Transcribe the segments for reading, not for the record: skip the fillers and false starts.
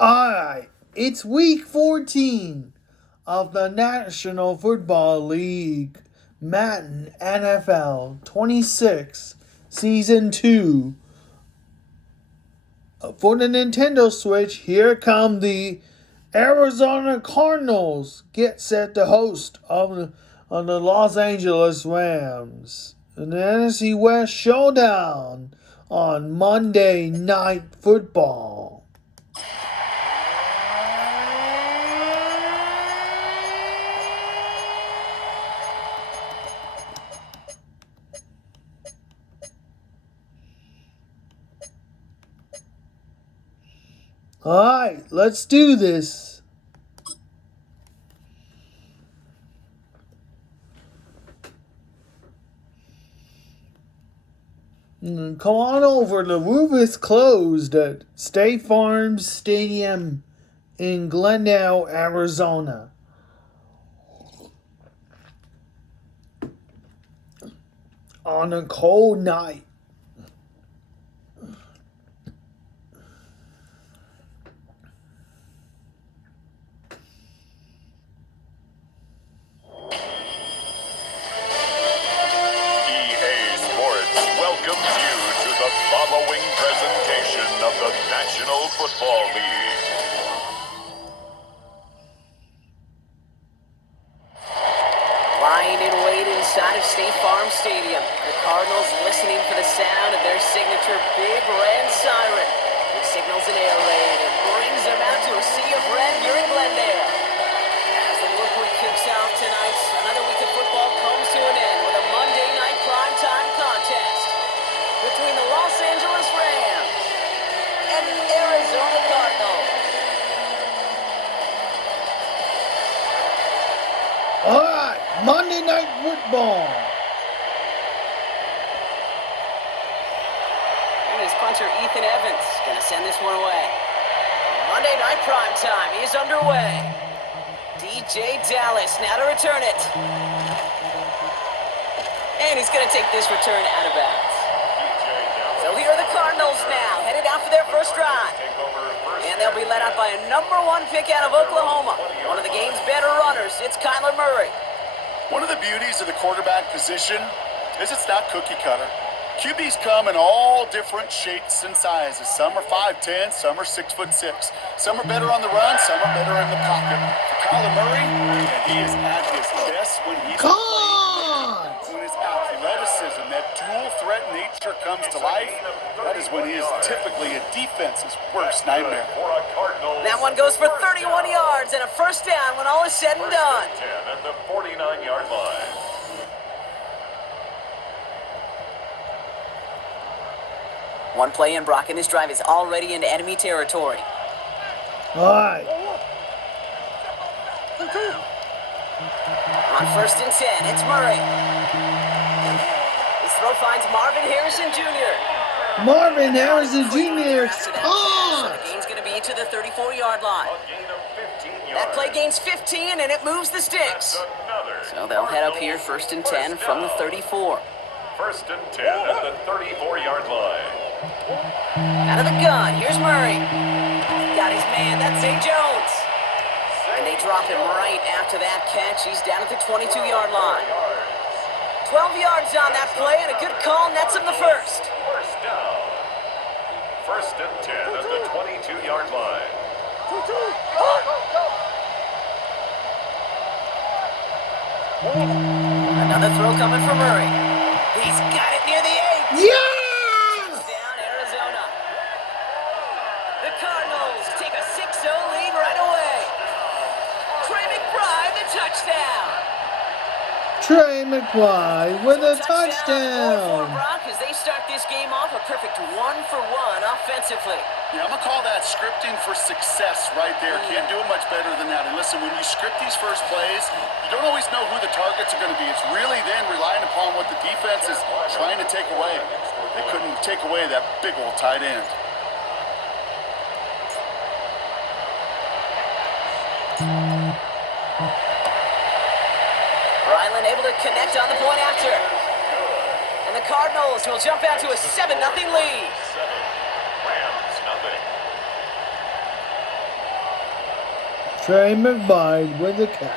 Alright, it's week 14 of the National Football League Madden NFL 26 Season 2. For the Nintendo Switch, here come the Arizona Cardinals. Get set to host of the Los Angeles Rams. In the NFC West Showdown on Monday Night Football. Alright, let's do this. Come on over. The roof is closed at State Farm Stadium in Glendale, Arizona. On a cold night. Of the National Football League. Lying in wait inside of State Farm Stadium, the Cardinals listening for the sound of their signature big red siren, which signals an air raid and brings them out to a sea of red here in Glendale. As the work week kicks off tonight, another week of football comes to an end with a Monday night primetime contest between the Los Angeles Rams and the Arizona Cardinals. All right, Monday Night Football. And his punter Ethan Evans gonna send this one away. Monday Night Primetime is underway. DJ Dallas now to return it. And he's gonna take this return out of bounds. So here are the Cardinals now, headed out for their first drive. And they'll be led out by a #1 pick out of Oklahoma. One of the game's better runners, it's Kyler Murray. One of the beauties of the quarterback position is it's not cookie cutter. QBs come in all different shapes and sizes. Some are 5'10", some are 6'6". Some are better on the run, some are better in the pocket. For Kyler Murray, he is at his best when he's playing. When his athleticism, that dual threat nature comes to life, that is when he is typically a defense's worst nightmare. That one goes for 31 yards and a first down when all is said and done. First and 10 at the 49-yard line. One play in, Brock, and this drive is already into enemy territory. All right. On first and 10, it's Murray. His throw finds Marvin Harrison Jr. Marvin Harrison Jr. So caught. the gain's going to be to the 34-yard line. A gain of 15 yards. That play gains 15, and it moves the sticks. That's So they'll head up here first and 10 from the 34. First and 10 at the 34-yard line. Out of the gun, here's Murray. Got his man, that's Zay Jones. And they drop him right after that catch. He's down at the 22-yard line. 12 yards on that play, and a good call nets him the first. First down. First and 10 at the 22-yard line. Another throw coming from Murray. He's got it near the 8. Yes! Down Arizona. The Cardinals take a 6-0 lead right away. Trey McBride, the touchdown. Trey McBride with a For touchdown. Brock, as they start this game off, a perfect 1-for-1 offensively. Yeah, I'm going to call that scripting for success right there. Can't do it much better than that. And listen, when you script these first plays, you don't always know who the targets are going to be. It's really then relying upon what the defense is trying to take away. They couldn't take away that big old tight end. Ryland able to connect on the point after. And the Cardinals will jump out to a 7-0 lead. 7. Rams, nothing. Trey McBride with the catch.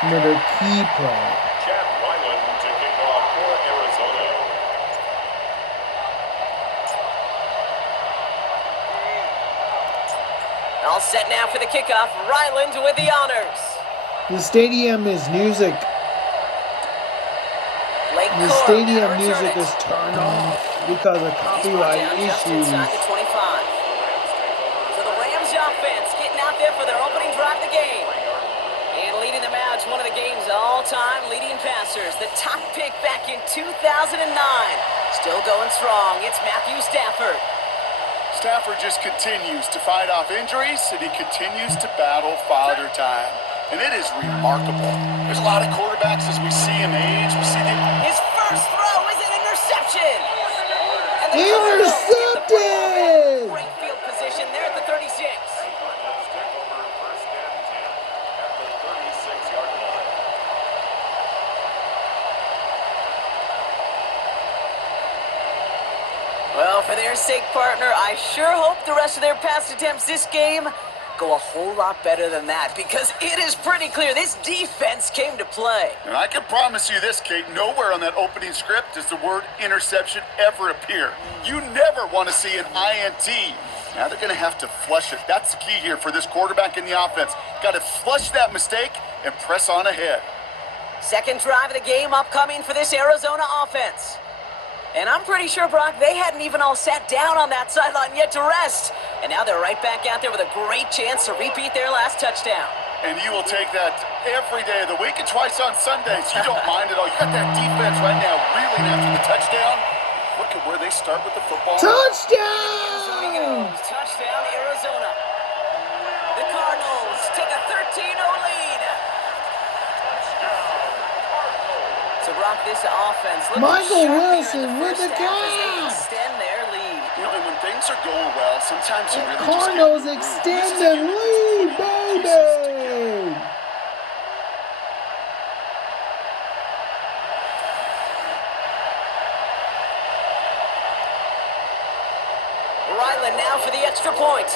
Another key play. Chad Ryland to kick off for Arizona. All set now for the kickoff. Ryland with the honors. The stadium is music. Blake The Corum stadium now music returning. is turned off because of He's brought copyright down just issues. inside the 25. So the Rams offense getting out there for their opening drive of the game. And leading them out is one of the game's all-time leading passers. The top pick back in 2009. Still going strong. It's Matthew Stafford. Stafford just continues to fight off injuries, and he continues to battle Father Time. And it is remarkable. There's a lot of quarterbacks as we see him age. We see them. His first throw is an interception. And the Cardinals get the ball Intercepted! back. Great field position there at the 36. Cardinals take over first and 10 at the 36-yard line. Well, for their sake, partner, I sure hope the rest of their pass attempts this game go a whole lot better than that, because it is pretty clear this defense came to play. And I can promise you this, Kate, nowhere on that opening script does the word interception ever appear. You never want to see an INT. Now they're going to have to flush it. That's the key here for this quarterback in the offense. Got to flush that mistake and press on ahead. Second drive of the game upcoming for this Arizona offense. And I'm pretty sure, Brock, they hadn't even all sat down on that sideline yet to rest. And now they're right back out there with a great chance to repeat their last touchdown. And you will take that every day of the week and twice on Sundays. You don't mind at all. You got that defense right now reeling after the touchdown. Look at where they start with the football. Touchdown! Touchdown, Arizona. The Cardinals take a 13-0 lead. So, Brock, this offense looking Michael sharp here in Wilson the with first the half as they catch. extend their lead. You know, and when things are going well, sometimes you The really Cardinals just get extend This is the a unit that's lead, putting pieces together. baby! Ryland now for the extra point.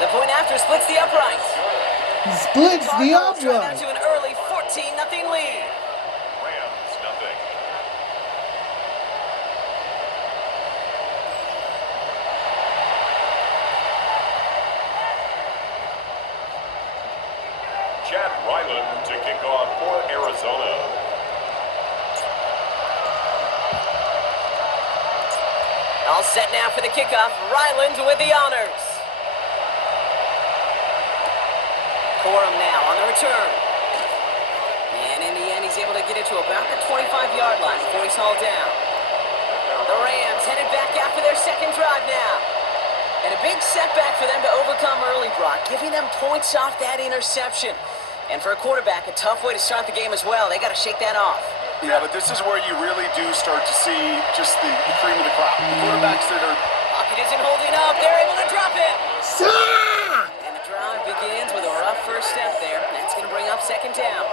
The point after splits the uprights. He splits the Cardinals turn out upright. to an early 14-0 lead. Rams nothing. Chad Ryland to kick off for Arizona. All set now for the kickoff. Ryland with the honors. Corum now on the return. And in the end, he's able to get it to about the 25-yard line before he's hauled down. The Rams headed back out for their second drive now. And a big setback for them to overcome early, Brock, giving them points off that interception. And for a quarterback, a tough way to start the game as well. They got to shake that off. Yeah, but this is where you really do start to see just the cream of the crop. The quarterbacks that are Pocket isn't holding up. They're able to drop it. Sack! And the drive begins with a rough first step there. That's going to bring up second down.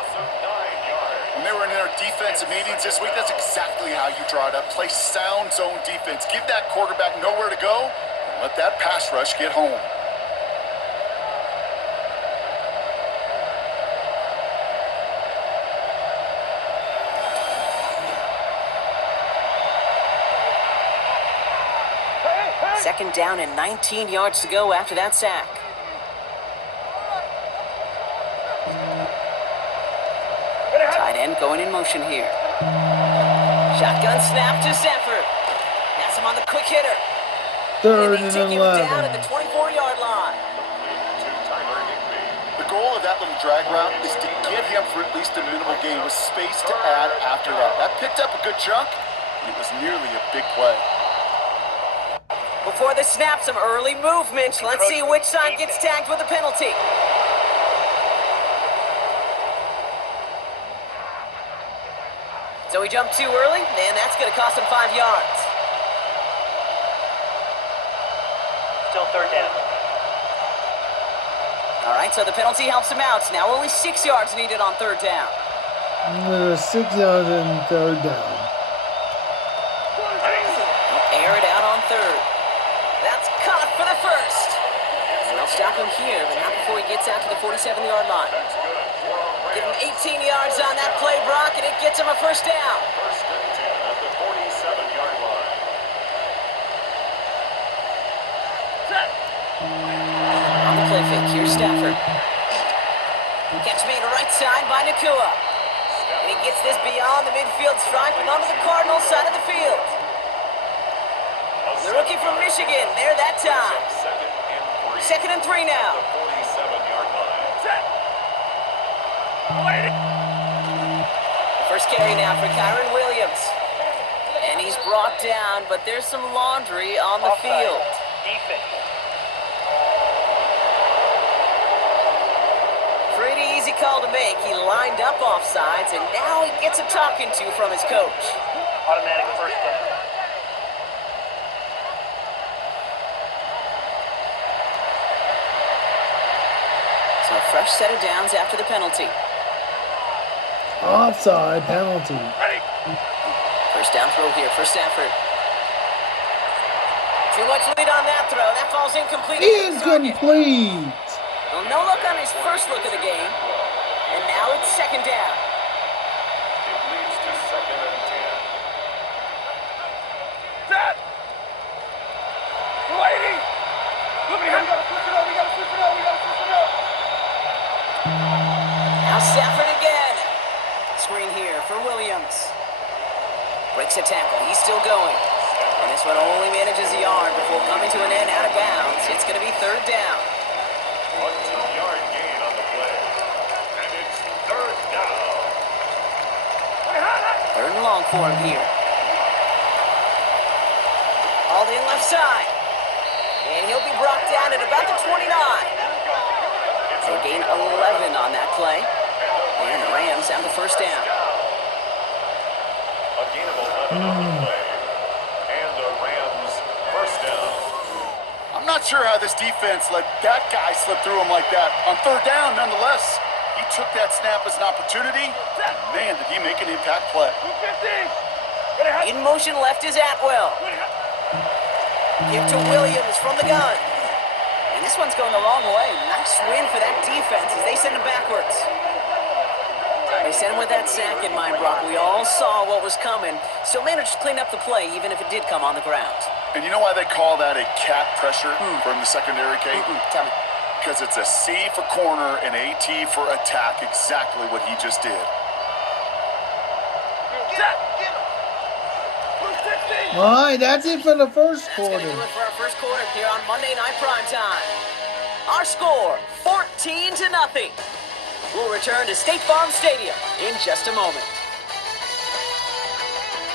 when they were in their defensive meetings this week, that's exactly how you draw it up. Play sound zone defense. Give that quarterback nowhere to go, and let that pass rush get home. Second down and 19 yards to go after that sack. Tight end going in motion here. Shotgun snap to Stafford. Has him on the quick hitter. Third And and they take him down at the 11. 24-yard line. The goal of that little drag route is to get him for at least a minimal gain with space to add after that. That picked up a good chunk, and it was nearly a big play. Before the snap, some early movement. Let's see which side gets tagged with a penalty. So he jumped too early, and that's going to cost him 5 yards. Still third down. All right, so the penalty helps him out. Now only 6 yards needed on third down. With a 6 yards and third down. Air it out on third. That's caught for the first. And they'll stop him here, but not before he gets out to the 47-yard line. Give him 18 yards on that play, Brock, and it gets him a first down. First and 10 at the 47-yard line. On the play fake, here's Stafford. Catch made right side by Nakua. And he gets this beyond the midfield stripe and onto the Cardinals side of the field. The rookie from Michigan, there that time. Second and 3 now. The 47-yard line. First carry now for Kyron Williams. And he's brought down, but there's some laundry on the field. Defense. Pretty easy call to make. He lined up offsides, and now he gets a talking to from his coach. Automatic first down. So a fresh set of downs after the penalty. Offside penalty. First down throw here for Stafford. Too much lead on that throw. That falls incomplete. Incomplete. Well, no look on his first look of the game. And now it's second down. It leads to second and 10. Set! Waiting! Look, we gotta switch it up, we gotta switch it up, we gotta switch it up! Now Stafford again. Screen here for Williams. Breaks a tackle. He's still going. And this one only manages a yard before coming to an end out of bounds. It's going to be third down. A 2-yard gain on the play. And it's third down. Third and long for him here. Hauled in left side. And he'll be brought down at about the 29. So gain 11 on that play. And the Rams have the first down. A gain of 11 on the play. And the Rams first down. I'm not sure how this defense let that guy slip through him like that. On third down, nonetheless, he took that snap as an opportunity. And man, did he make an impact play. 250! In motion left is Atwell. Give to Williams from the gun. And this one's going the wrong way. Nice win for that defense as they send him backwards. They sent him with that sack in mind, Brock. We all saw what was coming. Still managed to clean up the play, even if it did come on the ground. And you know why they call that a cat pressure from the secondary, Kate? Tell me. Because it's a C for corner and a T for attack, exactly what he just did. Set! All right, that's it for the first That's going to quarter. do it for our first quarter here on Monday Night Primetime. Our score, 14-0. We'll return to State Farm Stadium in just a moment.